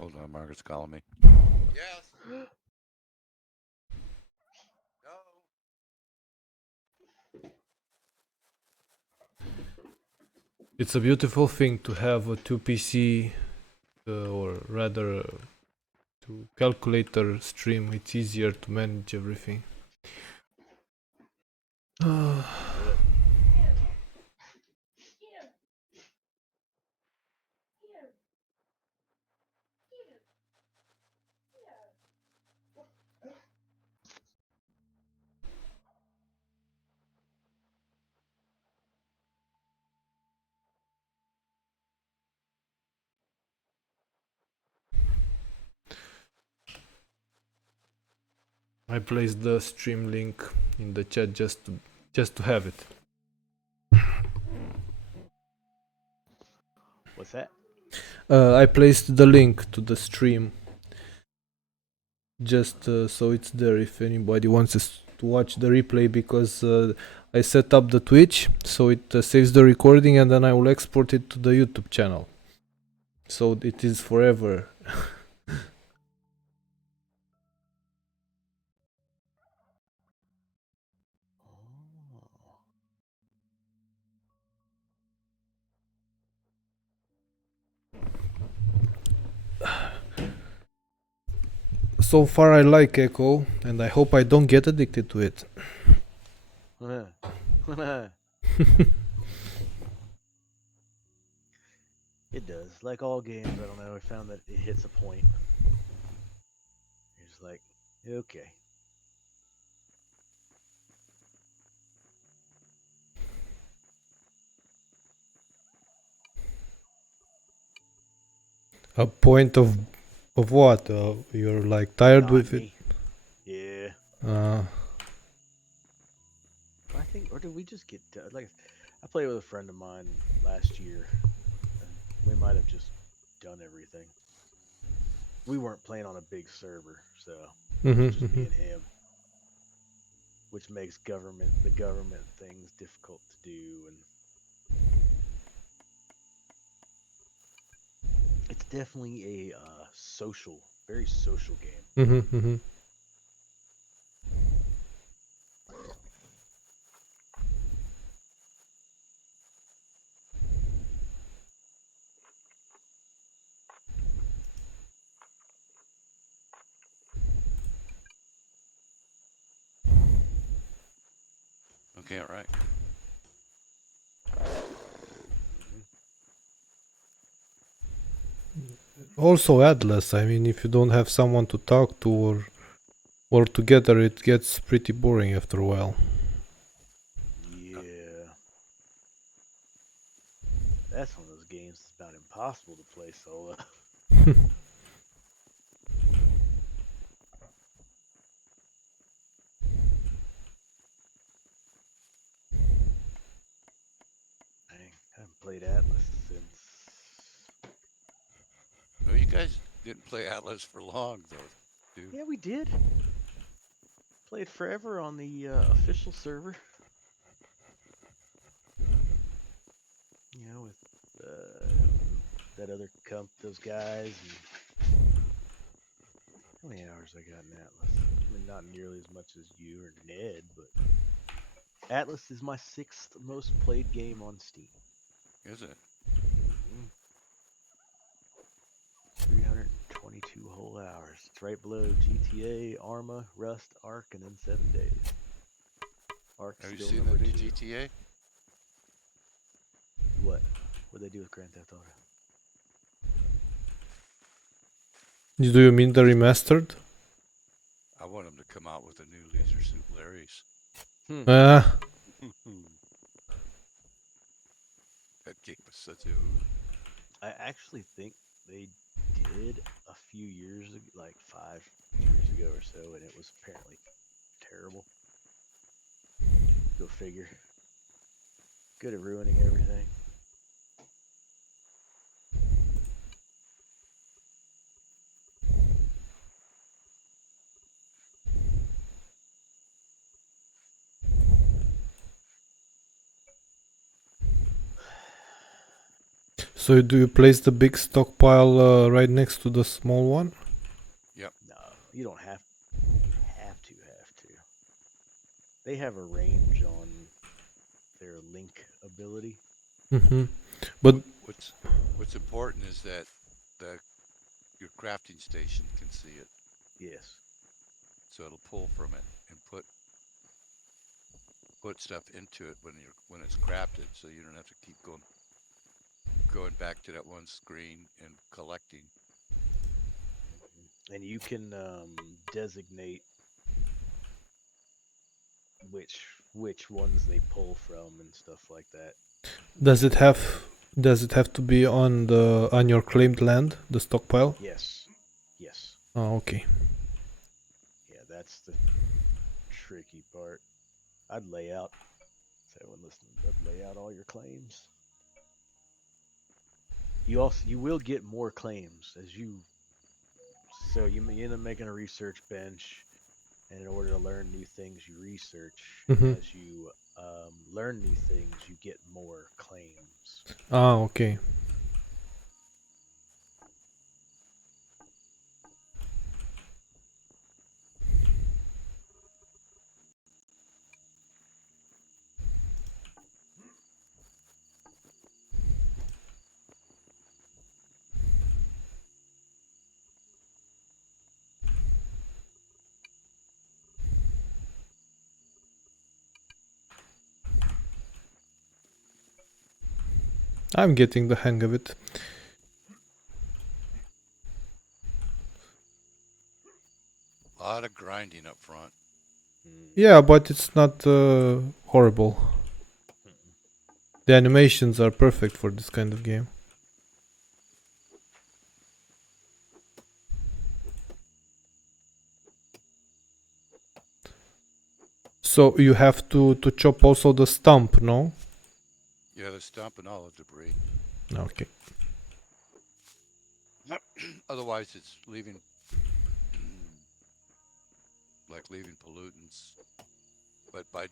Hold on, Margaret's calling me. Yes. No. It's a beautiful thing to have a 2 PC, or rather, to calculator stream. It's easier to manage everything. I placed the stream link in the chat just to have it. What's that? I placed the link to the stream just so it's there if anybody wants to watch the replay, because I set up the Twitch so it saves the recording and then I will export it to the YouTube channel. So it is forever. So far I like Echo and I hope I don't get addicted to it. It does. Like all games, I don't know. I found that it hits a point. You're just like, okay. A point of what? You're like tired with it? Yeah. I think, or did we just get like? I played with a friend of mine last year, and we might have just done everything. We weren't playing on a big server, so it was just me and him, which makes the government things difficult to do, and it's definitely a very social game. Okay, all right. Also Atlas, I mean, if you don't have someone to talk to or together, it gets pretty boring after a while. Yeah. That's one of those games that's about impossible to play solo. I haven't played Atlas since. Well, you guys didn't play Atlas for long, though, dude. Yeah, we did. Played forever on the official server. You know, with that other those guys. And how many hours I got in Atlas? I mean, not nearly as much as you or Ned, but Atlas is my 6th most played game on Steam. Is it? 322 whole hours. It's right below GTA, Arma, Rust, Ark, and then 7 Days. Ark's Have you still seen number the new 2. GTA? What? What'd they do with Grand Theft Auto? Do you mean the remastered? I want them to come out with a new Leisure Suit Larry's. That game was such a. I actually think they did a few years ago, like 5 years ago or so, and it was apparently terrible. Go figure. Good at ruining everything. So do you place the big stockpile right next to the small one? No, you don't have to. They have a range on their link ability. Mm-hmm. But What's important is that your crafting station can see it, Yes. so it'll pull from it and put stuff into it when it's crafted, so you don't have to keep going back to that one screen and collecting. And you can designate which ones they pull from and stuff like that. does it have to be on your claimed land, the stockpile? Yes. Yes. Oh, okay. Yeah, that's the tricky part. I'd lay out. Say, everyone listening, I'd lay out all your claims. You will get more claims as you. So you end up making a research bench, and in order to learn new things, you research. Mhm. And as you learn new things, you get more claims. Ah, okay. I'm getting the hang of it. A lot of grinding up front. Yeah, but it's not horrible. Mm-mm. The animations are perfect for this kind of game. So you have to chop also the stump, no? Yeah, they're stomping all the debris. Okay. Otherwise, it's leaving leaving pollutants. But by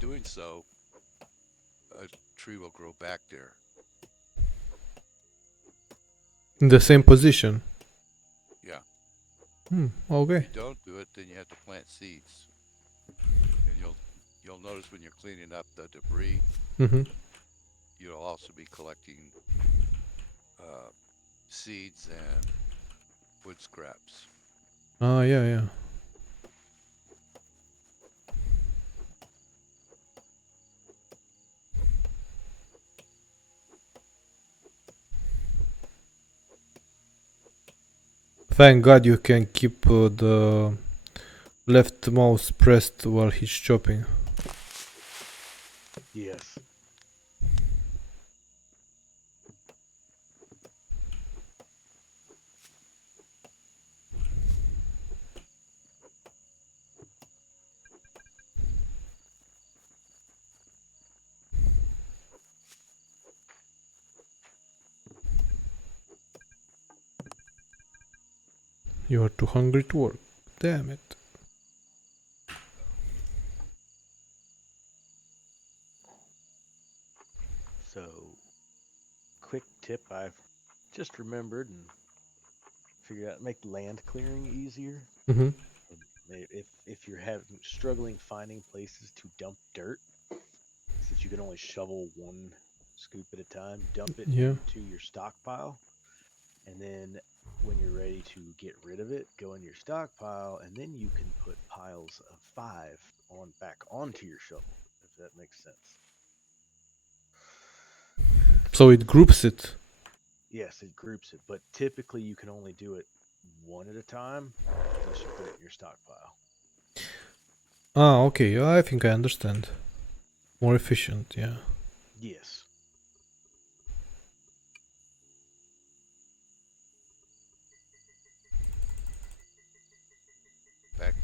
doing so, a tree will grow back there. In the same position. Yeah. If Okay. you don't do it, then you have to plant seeds, and you'll notice when you're cleaning up the debris, Mm-hmm. you'll also be collecting seeds and wood scraps. Ah, yeah, yeah. Thank God you can keep the left mouse pressed while he's chopping. Yes. You are too hungry to work. Damn it. So, quick tip I've just remembered and figured out: make land clearing easier. Mm-hmm. If you're having struggling finding places to dump dirt, since you can only shovel one scoop at a time, dump it Yeah. into your stockpile, and then when you're ready to get rid of it, go in your stockpile, and then you can put piles of 5 on back onto your shovel, if that makes sense. So it groups it. Yes, it groups it, but typically you can only do it one at a time unless you put it in your stockpile. Ah, okay. I think I understand. More efficient, yeah. Yes. Back.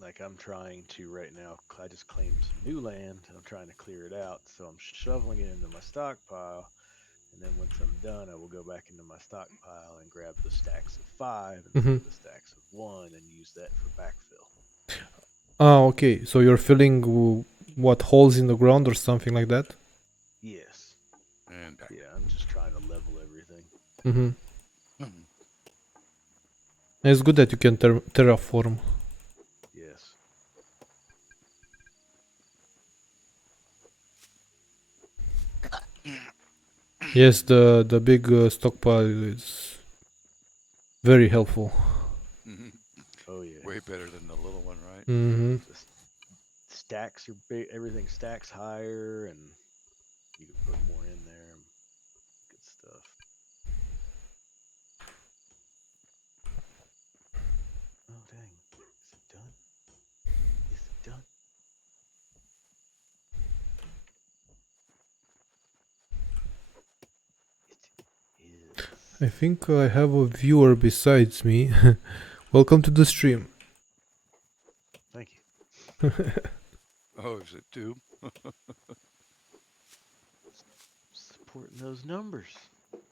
Like I'm trying to right now, I just claimed some new land and I'm trying to clear it out. So I'm shoveling it into my stockpile. And then once I'm done, I will go back into my stockpile and grab the stacks of 5 instead of the stacks of 1 and use that for backfill. Ah, okay. So you're filling what, holes in the ground or something like that? Yes. And Yeah, I'm just trying to level everything. Mm-hmm. It's good that you can terraform. Yes. Yes, the big stockpile is very helpful. Oh yeah. way better than the little one, right? Mm-hmm. The stacks are big. Everything stacks higher, and you can put more in there. Good stuff. Oh dang! Is it done? Is it done? It is. I think I have a viewer besides me. Welcome to the stream. Thank you. Oh, is it two? Supporting those numbers.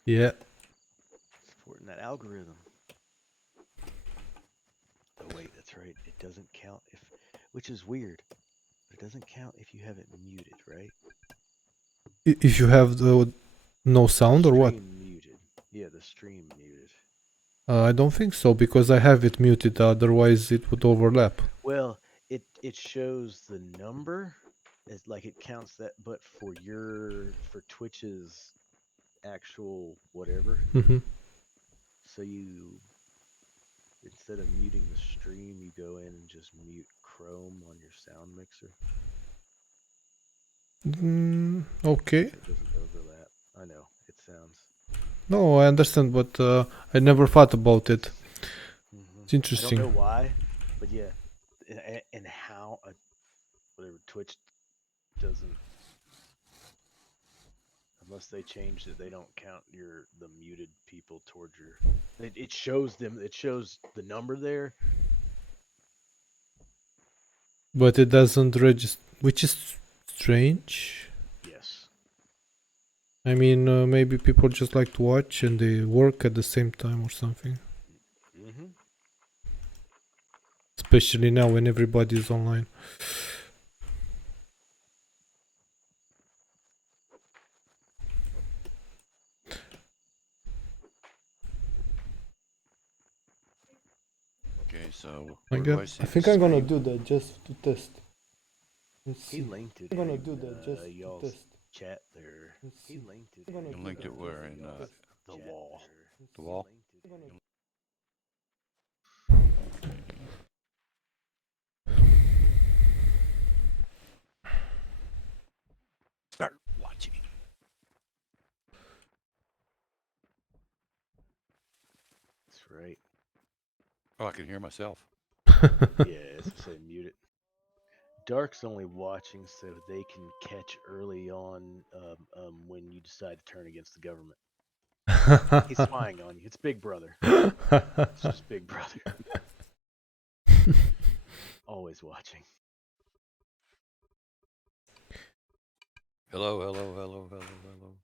Yeah. Supporting that algorithm. Oh wait, that's right. It doesn't count if, which is weird, but it doesn't count if you have it muted, right? If you have the no sound or what? Stream muted. Yeah, the stream muted. I don't think so because I have it muted. Otherwise, it would overlap. Well, it shows the number. It's like it counts that, but for Twitch's actual whatever. Mm-hmm. So you, instead of muting the stream, you go in and just mute Chrome on your sound mixer, Okay. so it doesn't overlap. I know it sounds. No, I understand, but I never thought about it. It's I don't know interesting. why, but yeah, and how whatever Twitch doesn't, unless they change it, they don't count the muted people towards your. It shows them. It shows the number there. But it doesn't register, which is strange. Yes. I mean, maybe people just like to watch and they work at the same time or something. Mm-hmm. Especially now when everybody's online. Okay, so I where do got. I see I the think I'm gonna stream? do that just to test. Let's He see. linked it I'm gonna in do that just to y'all's test. chat there. Let's He see. linked it I'm gonna in You do linked that it where just in to test. the wall. the He wall? linked it I'm gonna. in. Start watching. That's right. Oh, I can hear myself. Yeah, as I say, mute it. Dark's only watching so they can catch early on when you decide to turn against the government. He's spying on you. It's Big Brother. It's just Big Brother. Always watching. Hello, hello, hello, hello, hello.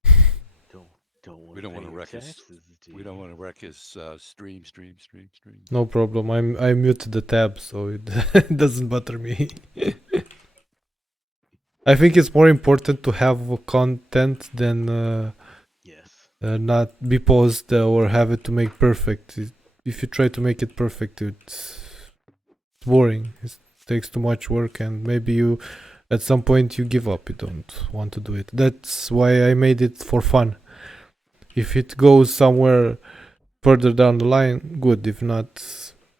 Don't don't want We to don't pay want to your wreck his. taxes, do We you? don't want to wreck his stream. No problem. I muted the tab so it doesn't bother me. I think it's more important to have content than Yes. not be paused or have it to make perfect. If you try to make it perfect, it's boring. It takes too much work, and maybe you, at some point, you give up. You don't want to do it. That's why I made it for fun. If it goes somewhere further down the line, good. If not,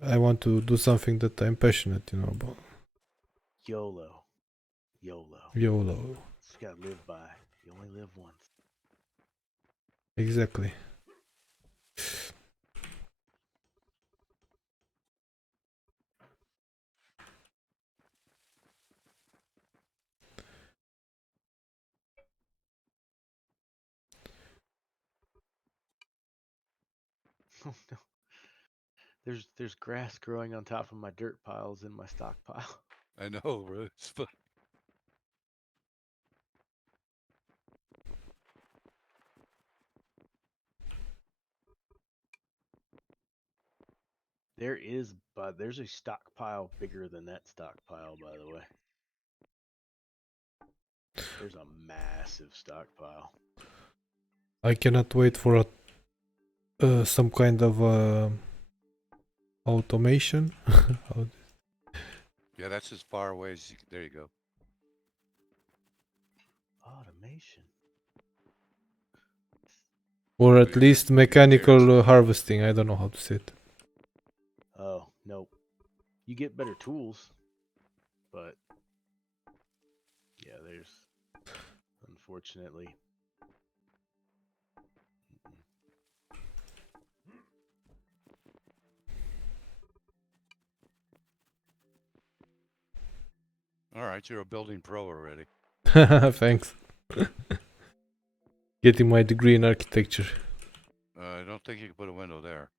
I want to do something that I'm passionate, about. YOLO. YOLO. YOLO. Just gotta live by. You only live once. Exactly. Oh no. There's grass growing on top of my dirt piles in my stockpile. I know, bro. It's fun. There's a stockpile bigger than that stockpile, by the way. There's a massive stockpile. I cannot wait for some kind of automation. How- Yeah, that's as far away as you, there you go. Automation. or at We've got least various- mechanical harvesting. I don't know how to say it. Oh, nope. You get better tools, but yeah, there's unfortunately. Mm-mm. All right, you're a building pro already. Thanks. Getting my degree in architecture. I don't think you can put a window there.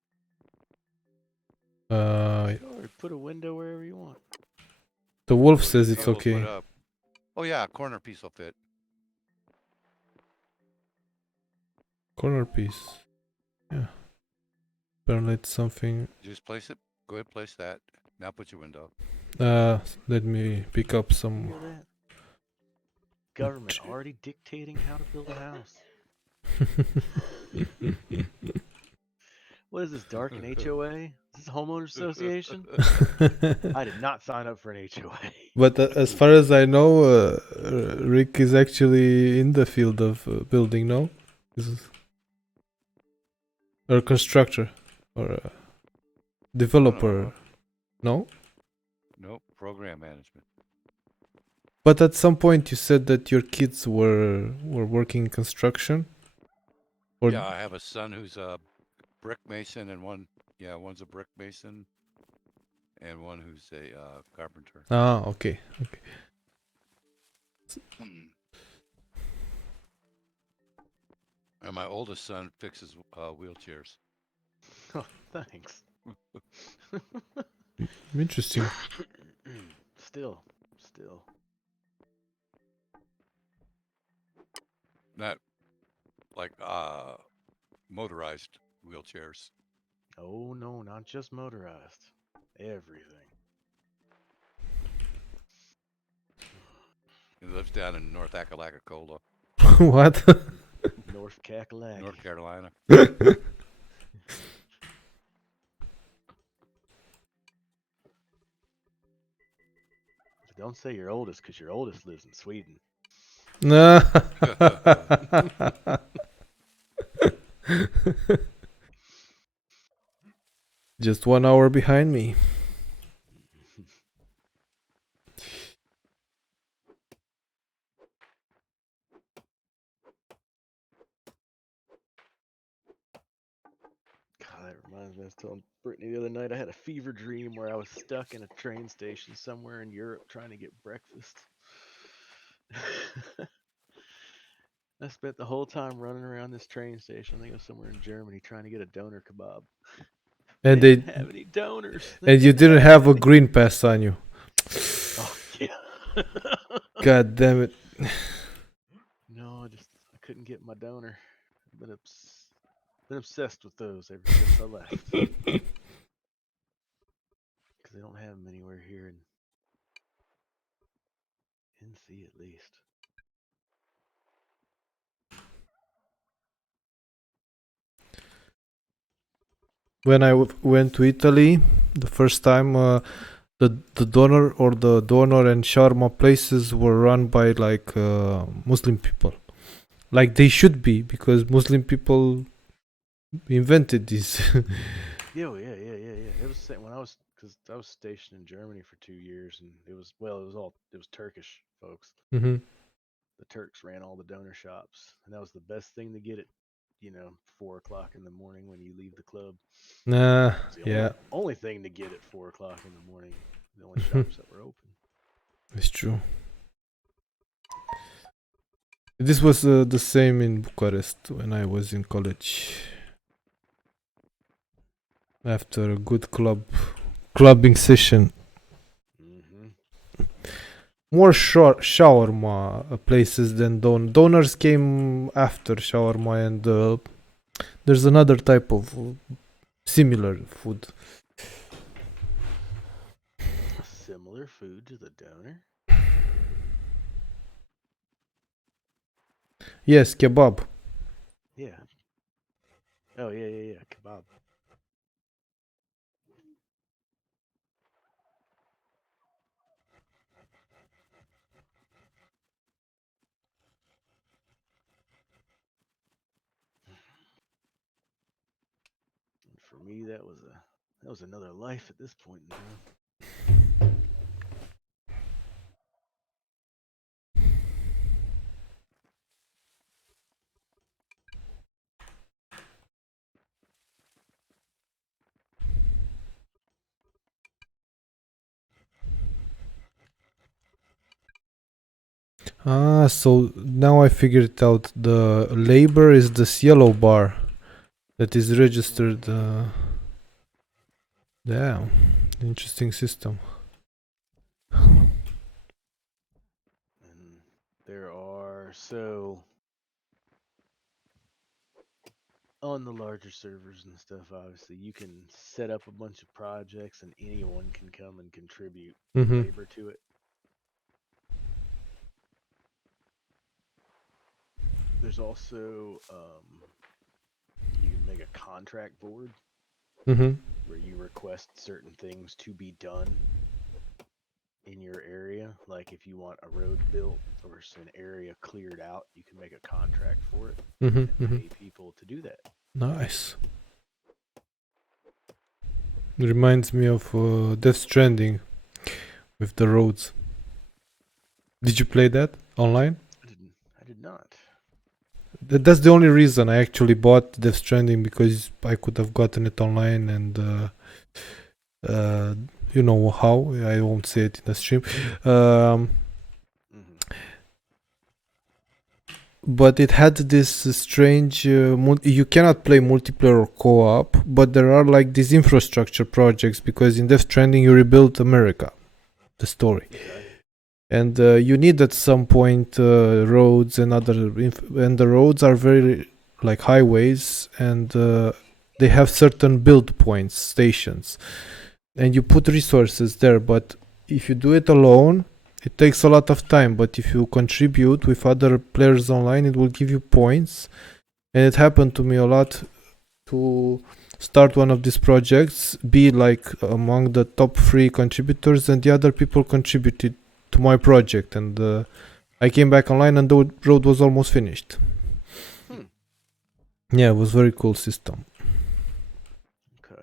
Sure, put a window wherever you want. The wolf Well, says you it's will put okay. up- Oh yeah, a corner piece will fit. Corner piece. Yeah. Perlite something. Just place it. Go ahead, place that. Now put your window. Let me pick up You some. hear that? Government already dictating how to build a house. What is this, Dark, an HOA? Is this a homeowners association? I did not sign up for an HOA. But as far as I know, Rick is actually in the field of building. No, or constructor, or developer. No. Nope, program management. But at some point you said that your kids were working in construction. Or Yeah, I have a son who's a brick mason and one's a brick mason and one who's a carpenter. Okay. And my oldest son fixes wheelchairs. Oh, thanks. Interesting. Still. Not like motorized wheelchairs. Oh no, not just motorized. Everything. He lives down in North Acalacacola, What? North Kakalaki. North Carolina. Don't say your oldest, because your oldest lives in Sweden. No. Just 1 hour behind me. God, that reminds me. I was telling Brittany the other night I had a fever dream where I was stuck in a train station somewhere in Europe trying to get breakfast. I spent the whole time running around this train station. I think it was somewhere in Germany trying to get a doner kebab. And They they didn't have any donors. They and you didn't have a any. green pass on you. Oh yeah. God damn it. No, I couldn't get my donor. I've been obsessed with those ever since I left. Because they don't have them anywhere here in NC at least. When I went to Italy the first time, the donor and shawarma places were run by like Muslim people, like they should be, because Muslim people invented this. Yeah. It was when because I was stationed in Germany for 2 years, and it was Turkish folks. Hmm. The Turks ran all the donor shops, and that was the best thing to get at 4 o'clock in the morning when you leave the club. It's the only thing to get at 4 o'clock in the morning. The only shops that were open. It's true. This was the same in Bucharest when I was in college. After a good clubbing session. Mm-hmm. More shawarma places than donors came after shawarma, and there's another type of similar food. Similar food to the donor? Yes, kebab. Yeah. Oh yeah. Kebab. And for me, that was another life at this point in time. Ah, so now I figured it out. The labor is this yellow bar that is registered. Damn, interesting system. And there are so on the larger servers and stuff, obviously, you can set up a bunch of projects and anyone can come and contribute Mm-hmm. labor to it. There's also you can make a contract board Mm-hmm. where you request certain things to be done in your area. Like if you want a road built or an area cleared out, you can make a contract for it Mm-hmm. and Mm-hmm. pay people to do that. Nice. Reminds me of Death Stranding with the roads. Did you play that online? I did not. That's the only reason I actually bought Death Stranding, because I could have gotten it online and uh, you know how. I won't say it in the stream. Hmm. But it had this strange you cannot play multiplayer or co-op, but there are like these infrastructure projects, because in Death Stranding you rebuild America, the story, Okay. and you need at some point roads and and the roads are very like highways, and they have certain build points, stations, and you put resources there. But if you do it alone, it takes a lot of time. But if you contribute with other players online, it will give you points. And it happened to me a lot to start one of these projects, be like among the top 3 contributors, and the other people contributed to my project, and I came back online and the road was almost finished. Hmm. Yeah, it was very cool system. Okay.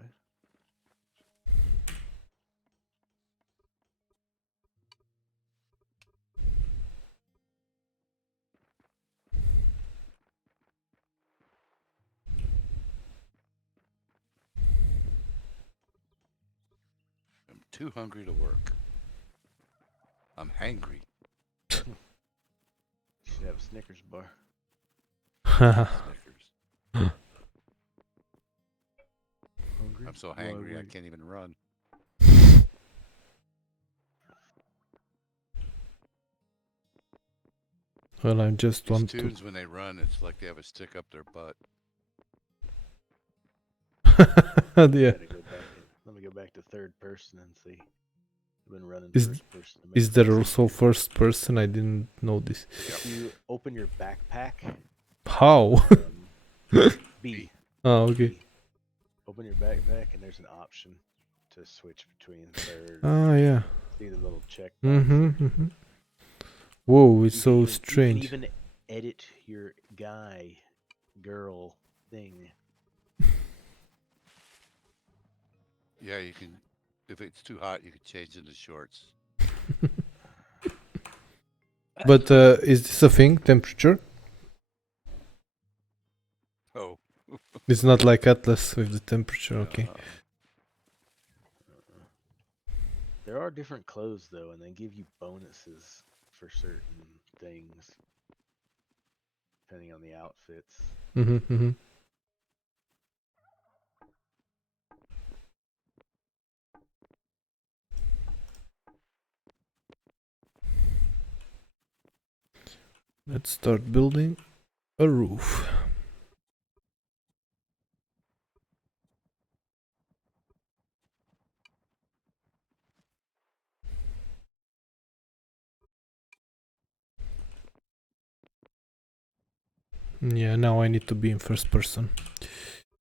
I'm too hungry to work. I'm hangry. You should have a Snickers bar. Snickers. Hungry? I'm so Why hangry I wait? can't even run. Well, I just These want to. tunes, when they run, it's like they have a stick up their butt. Yeah. Let me go back to third person and see. I've been running Is first person to make is there things also easier. first person? I didn't know this. If you open your backpack, How? B. Oh, okay. B. Open your backpack and there's an option to switch between third. Ah, yeah. See the little check box. Mm-hmm. Mm-hmm. Whoa, it's so You strange. can even edit your guy, girl thing. Yeah, you can. If it's too hot, you can change into shorts. But is this a thing? Temperature? Oh. It's not like Atlas with the temperature. Okay. There are different clothes though, and they give you bonuses for certain things depending on the outfits. Mm-hmm. Mm-hmm. Let's start building a roof. Yeah, now I need to be in first person.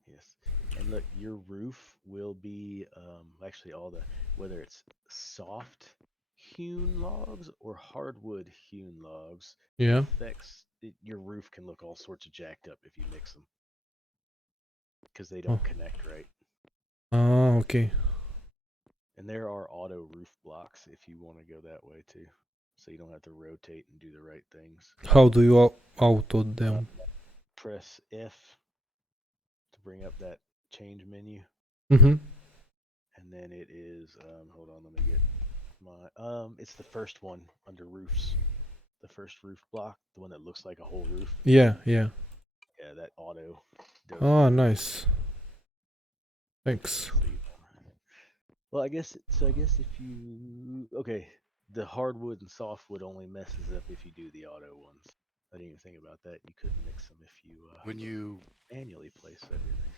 Yes. And look, your roof will be actually all the whether it's soft hewn logs or hardwood hewn logs, it Yeah. affects your roof can look all sorts of jacked up if you mix them because they Oh. don't connect right. Ah, okay. And there are auto roof blocks if you want to go that way too. So you don't have to rotate and do the right things. How do you auto Uh, them? Press F to bring up that change menu. Mm-hmm. And then it is hold on, let me get my it's the first one under roofs. The first roof block, the one that looks like a whole roof. Yeah, yeah. Yeah, that auto does the Ah, roof. nice. Thanks. So well, I guess so. I guess if you okay, the hardwood and softwood only messes up if you do the auto ones. I didn't even think about that. You couldn't mix them if you When you manually place everything.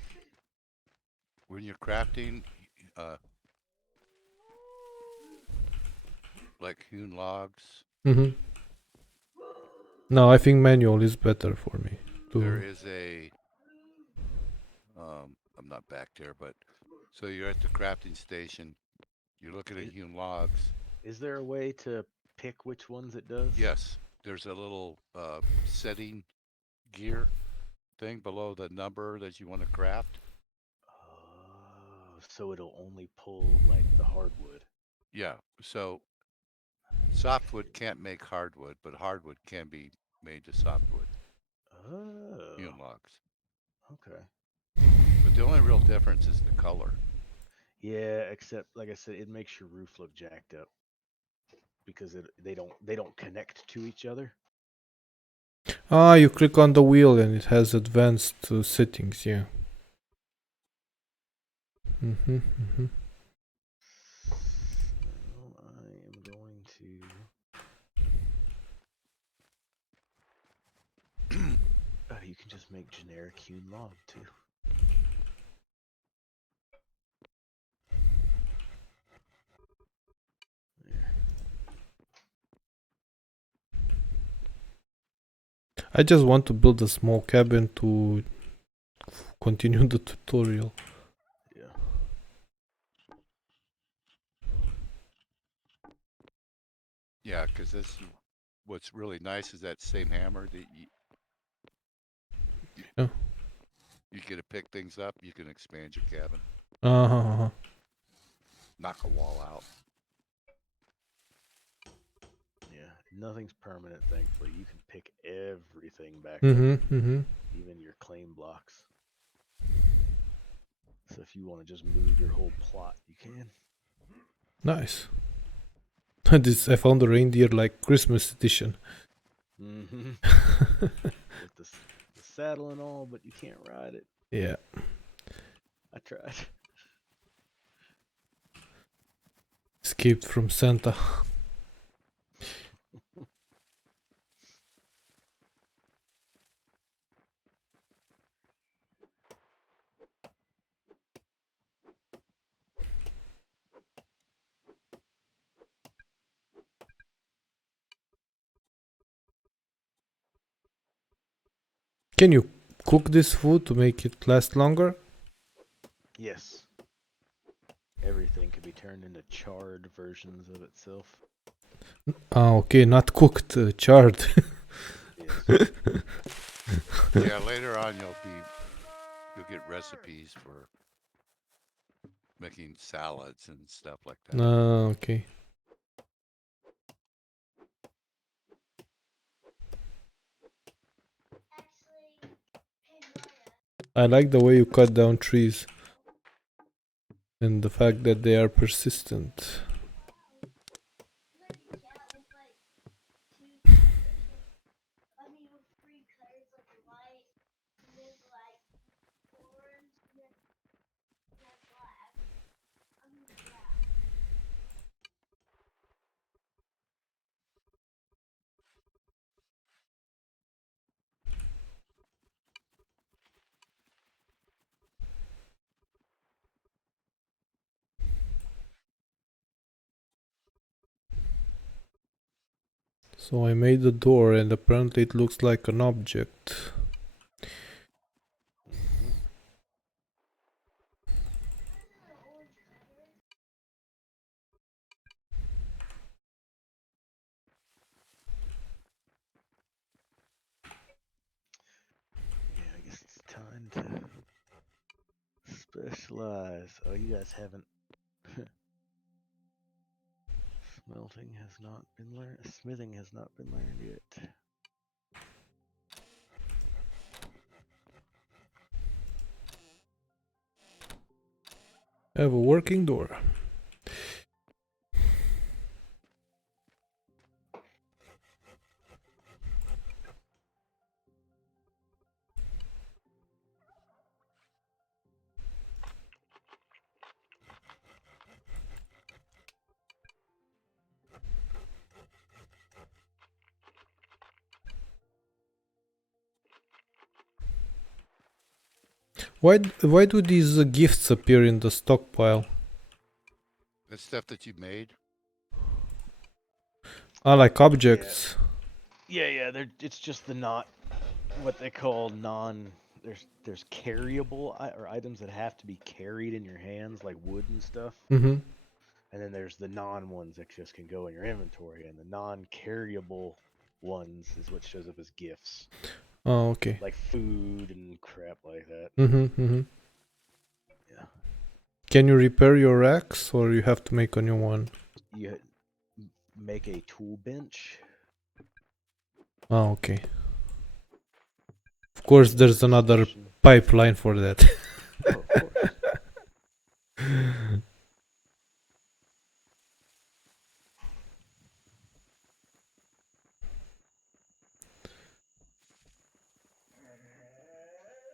when you're crafting, uh, like hewn logs, Mm-hmm. No, I think manual is better for me. there To is I'm not back there, but so you're at the crafting station. You're looking at Is, hewn logs. is there a way to pick which ones it does? Yes, there's a little setting gear thing below the number that you want to craft. Oh, so it'll only pull like the hardwood. Yeah, so Okay. softwood can't make hardwood, but hardwood can be made to softwood Oh, hewn logs. okay. But the only real difference is the color. Yeah, except like I said, it makes your roof look jacked up because they don't connect to each other. you click on the wheel and it has advanced settings. Yeah. Mm-hmm. Mm-hmm. So I am going to. Oh, you can just make generic hewn log too. There. I just want to build a small cabin to continue the tutorial. Yeah. Yeah, because this what's really nice is that same hammer that Yeah. you get to pick things up. You can expand your cabin, Uh-huh. knock a wall out. Yeah. Nothing's permanent, thankfully. You can pick everything back up, Mm-hmm. Mm-hmm. even your claim blocks. So if you want to just move your whole plot, you can. Nice. This I found a reindeer like Christmas edition. Mm-hmm. With the saddle and all, but you can't ride it. Yeah. I tried. Escaped from Santa. Can you cook this food to make it last longer? Yes. Everything can be turned into charred versions of itself. Ah, okay, not cooked, charred. Yes. Yeah, later on you'll get recipes for making salads and stuff like that. Ah, okay. I like the way you cut down trees and the fact that they are persistent. So I made the door and apparently it looks like an object. flies. Oh, you guys haven't. Smelting has not been learned. Smithing has not been learned yet. I have a working door. Why do these gifts appear in the stockpile? That's stuff that you made. Ah, like objects. Yeah. It's just the not what they call non. There's carryable or items that have to be carried in your hands, like wood and stuff. Mm-hmm. And then there's the non ones that just can go in your inventory, and the non-carryable ones is what shows up as gifts, Oh, okay. like food and crap like that. Mm-hmm. Mm-hmm. Yeah. Can you repair your axe, or you have to make a new one? You make a tool bench. Oh, okay. Of course, there's another pipeline for that. Oh,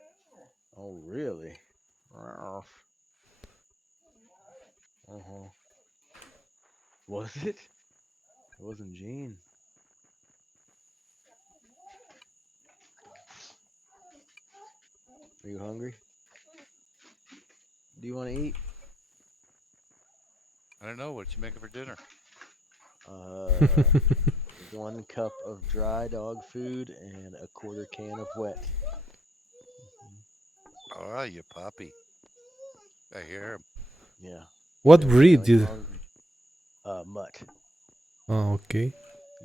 of course. Oh, really? Uh-huh. Was it? It wasn't Gene. Are you hungry? Do you want to eat? I don't know what you making for dinner. 1 cup of dry dog food and a quarter can of wet. Oh, you puppy. I hear him. Yeah. What They're breed feeling is? hungry. Mutt. Oh, okay.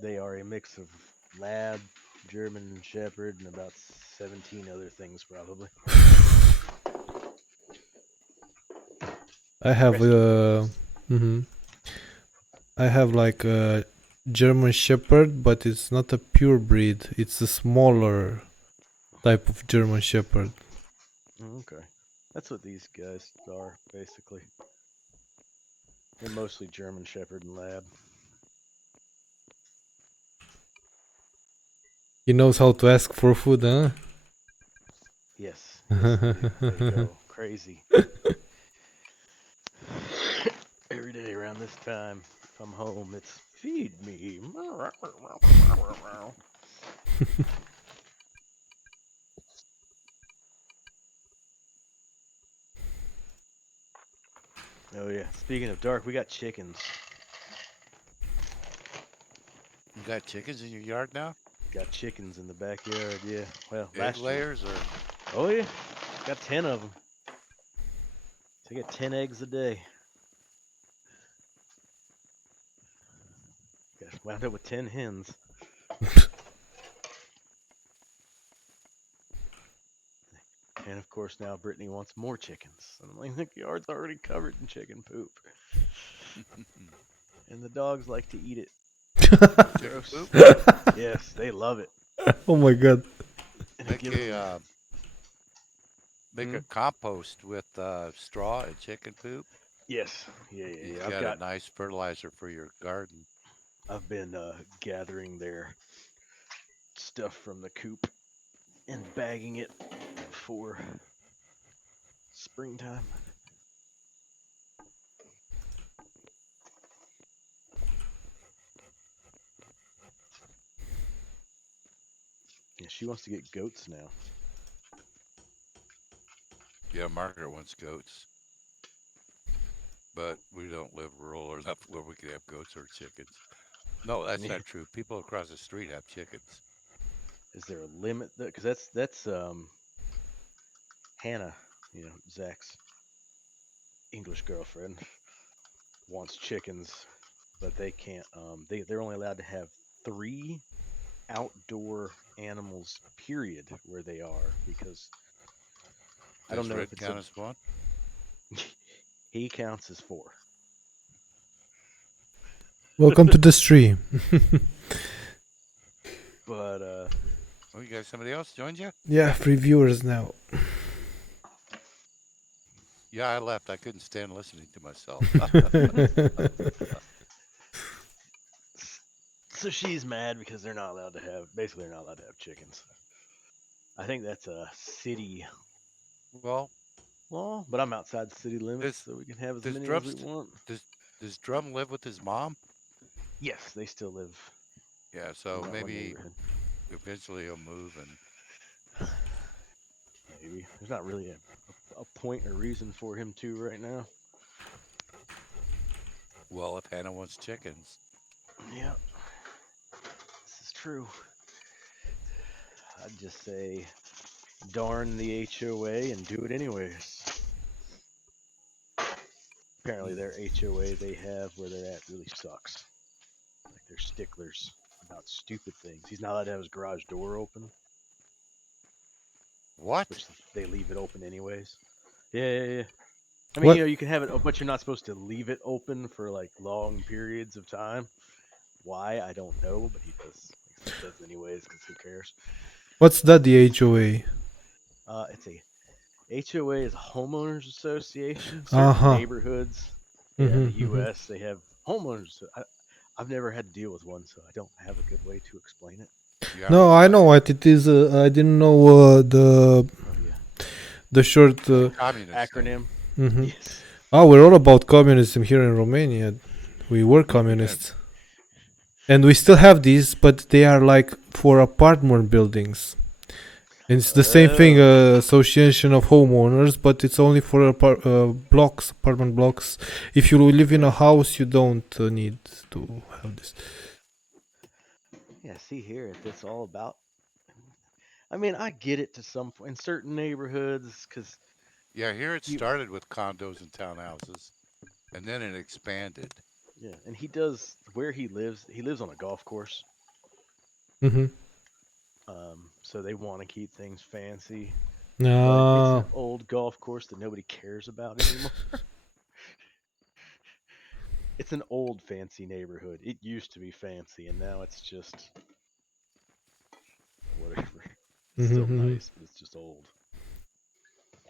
They are a mix of lab, German Shepherd, and about 17 other things, probably. I have Rescue mm-hmm. I have like a German Shepherd, but it's not a pure breed. It's a smaller type of German Shepherd. Okay. That's what these guys are, basically. They're mostly German Shepherd and lab. He knows how to ask for food, huh? Yes, yes, they do. They go crazy. Every day around this time, if I'm home, it's feed me. Oh yeah. Speaking of dark, we got chickens. You got chickens in your yard now? Got chickens in the backyard. Yeah. Well, Egg last year. layers or? Oh yeah. Got 10 of them. So I get 10 eggs a day. Got wound up with 10 hens. And of course now Brittany wants more chickens. And I'm like, the yard's already covered in chicken poop. And the dogs like to eat it. Chicken Gross. poop? Yes, they love it. Oh my god. Make Give a them- make a compost with straw and chicken poop. Yes. Yeah. You I've got got a nice fertilizer for your garden. I've been gathering their stuff from the coop and bagging it for springtime. Yeah, she wants to get goats now. Yeah, Margaret wants goats. But we don't live rural enough where we could have goats or chickens. No, that's Yeah. not true. People across the street have chickens. Is there a limit? Because that's Hannah, Zach's English girlfriend, wants chickens, but they can't. They're only allowed to have 3 outdoor animals, period, where they are, because I don't Does know red if it's count as one? He counts as 4. Welcome to the stream. But Oh, you got somebody else joined you? Yeah, 3 viewers now. Yeah, I left. I couldn't stand listening to myself. so she's mad because they're not allowed to have chickens. I think that's a city Well, law, but I'm outside the city limits, Does- so we can have as does many as Drumst- we want. does Drum live with his mom? Yes, they still live. Yeah, in so that one maybe neighborhood. eventually he'll move and Maybe there's not really a point or reason for him to right now. well, if Hannah wants chickens. Yeah, this is true. I'd just say darn the HOA and do it anyways. Apparently their HOA they have where they're at really sucks. Like they're sticklers about stupid things. He's not allowed to have his garage door open, What? which they leave it open anyways. Yeah. I What? mean, you can have it, but you're not supposed to leave it open for like long periods of time. Why? I don't know, but he does anyways because who cares? What's that, the HOA? It's a HOA is a homeowners association. Certain Uh-huh. neighborhoods, in the Mhm, mhm. U.S. they have homeowners. I've never had to deal with one, so I don't have a good way to explain it. Yeah, No, I know what it is. I didn't know Oh yeah, the short. communist thing. acronym. Mhm. Yes. Oh, we're all about communism here in Romania. We were communists. And we still have these, but they are like for apartment buildings. And it's the same thing, association of homeowners, but it's only for apartment blocks. If you live in a house, you don't need to have this. Yeah, see here, it's all about. I mean, I get it to some point in certain neighborhoods because Yeah, here it You- started with condos and townhouses, and then it expanded. yeah, and he does where he lives. He lives on a golf course, Mm-hmm. so they want to keep things fancy. But it's No. an old golf course that nobody cares about anymore. It's an old fancy neighborhood. It used to be fancy, and now it's just whatever. It's still Mhm. nice, but it's just old.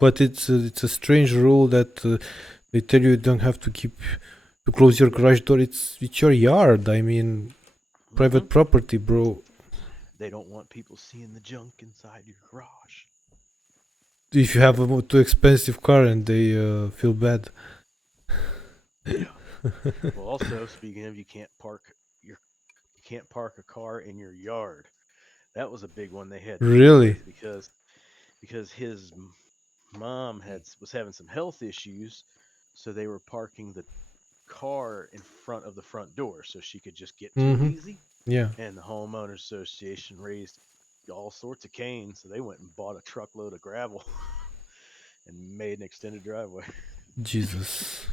But it's a strange rule that they tell you don't have to close your garage door. It's your yard. I mean, private property, bro. They don't want people seeing the junk inside your garage. If you have a too expensive car and they feel bad. Well, also speaking of, you can't park a car in your yard. That was a big one they had to deal Really? with because his mom was having some health issues, so they were parking the car in front of the front door so she could just get to it Mhm. easy. Yeah. And the homeowners association raised all sorts of cane, so they went and bought a truckload of gravel and made an extended driveway. Jesus.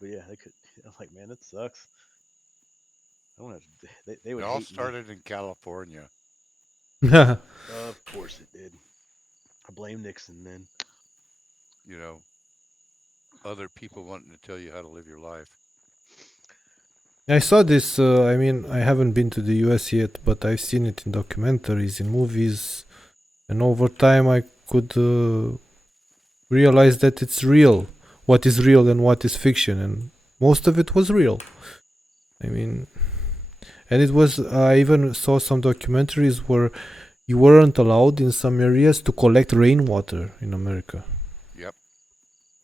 But yeah, they could. I'm like, man, that sucks. I don't have to, they It would all hate me. started in California. Of course it did. I blame Nixon then. You know, other people wanting to tell you how to live your life. I saw this. I mean, I haven't been to the US yet, but I've seen it in documentaries, in movies, and over time I could realize that it's real. What is real and what is fiction, and most of it was real. I mean, and it was. I even saw some documentaries where you weren't allowed in some areas to collect rainwater in America. Yep.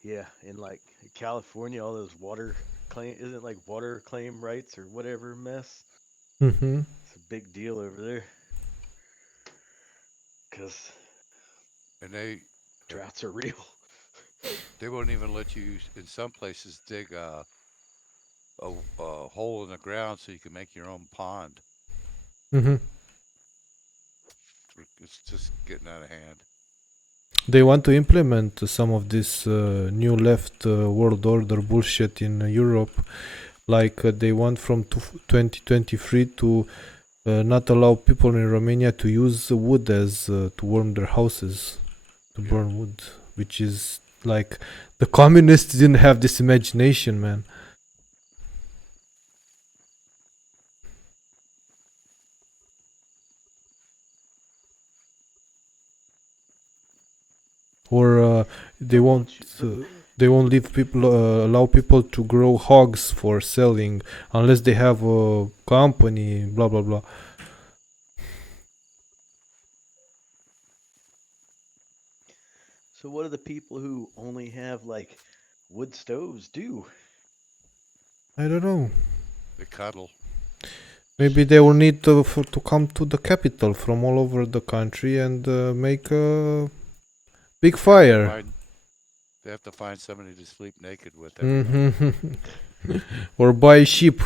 Yeah, in like California, all those water claim rights or whatever mess. Mm-hmm. It's a big deal over there. Because And they droughts are real. won't even let you in some places dig a hole in the ground so you can make your own pond. Mm-hmm. It's just getting out of hand. They want to implement some of this new left world order bullshit in Europe. Like they want from 2023 to not allow people in Romania to use wood as to warm their houses, to Yeah. burn wood, which is Like the communists didn't have this imagination, man. Or they How won't. about you? They won't leave people allow people to grow hogs for selling unless they have a company. Blah blah blah. So what do the people who only have like wood stoves do? I don't know. The cuddle. Maybe they will need to come to the capital from all over the country and make a big fire. They have to find somebody to sleep naked with every night. Mhm. Or buy sheep.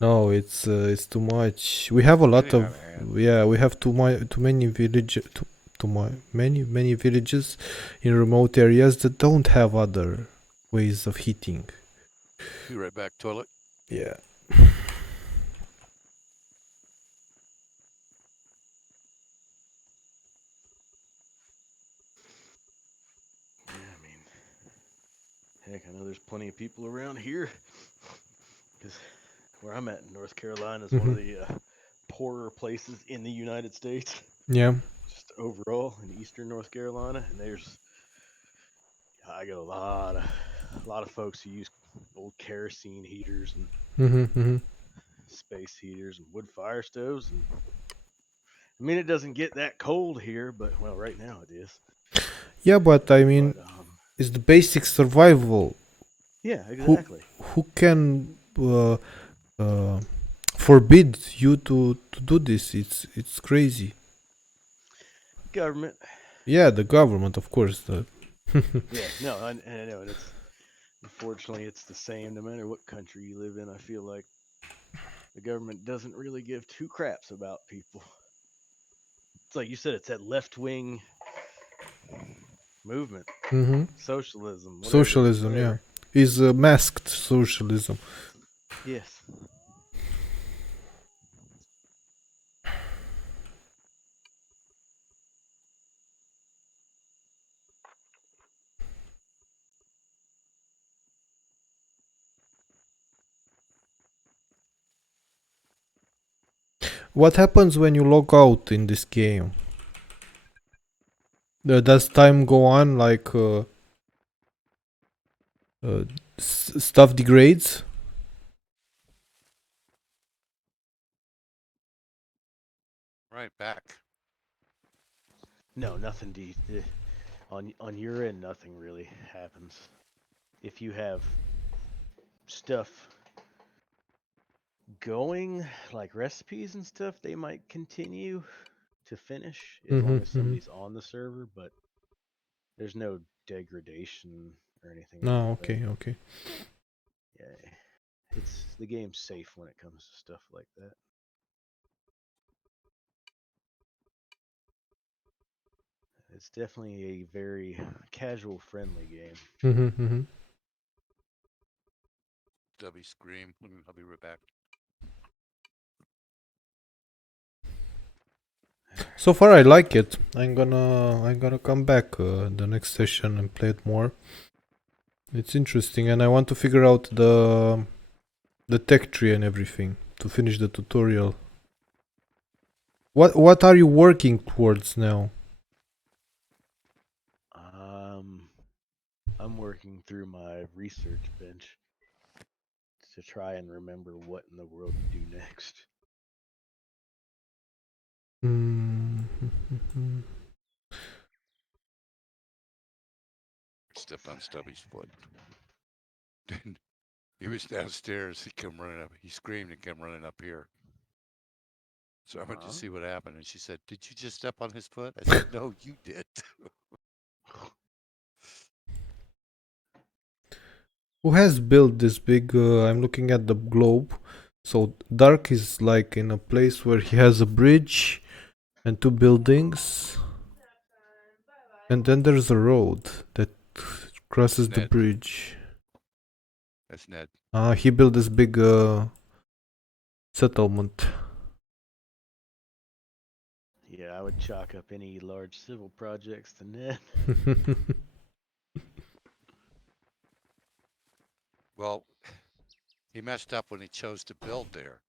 No, it's too much. We have a lot Getting of out of hand. yeah. We have too many many villages in remote areas that don't have other ways of heating. Be right back, toilet. Yeah. Yeah, I mean, heck, I know there's plenty of people around here because where I'm at in North Carolina is one of the poorer places in the United States, Yeah. just overall in eastern North Carolina, and I get a lot of folks who use old kerosene heaters and Mm-hmm. space heaters and wood fire stoves, and I mean it doesn't get that cold here, but well, right now it is. Yeah, but I mean, But it's the basic survival. yeah, Who exactly. who can uh, forbid you to do this? It's crazy. Government. Yeah, the government, of course. Yeah, no, I know, and it's unfortunately it's the same no matter what country you live in. I feel like the government doesn't really give two craps about people. It's like you said, it's that left wing movement, Mm-hmm. socialism, whatever, Socialism, yeah, whatever. is masked socialism. Yes. What happens when you log out in this game? Does time go on like uh, stuff degrades? Right back. No, nothing. On your end, nothing really happens. If you have stuff going, like recipes and stuff, they might continue to finish as Mm-hmm, long as mm-hmm. somebody's on the server, but there's no degradation or anything like No, that. okay, okay. Yeah, the game's safe when it comes to stuff like that. It's definitely a very casual friendly game. Mm-hmm, mm-hmm. Stubby scream. I'll be right back. So far, I like it. I'm gonna come back the next session and play it more. It's interesting, and I want to figure out the tech tree and everything to finish the tutorial. What are you working towards now? I'm working through my research bench to try and remember what in the world to do next. Mm-hmm. Stepped on Stubby's foot. He was downstairs. He came running up. He screamed and came running up here. So I went to see what happened, and she said, "Did you just step on his foot?" I said, "No, you did." Who has built this big? I'm looking at the globe. So Dark is like in a place where he has a bridge and two buildings, and then there's a road that crosses the Ned. bridge. That's Ned. He built this big settlement. Yeah, I would chalk up any large civil projects to net. Well, he messed up when he chose to build there.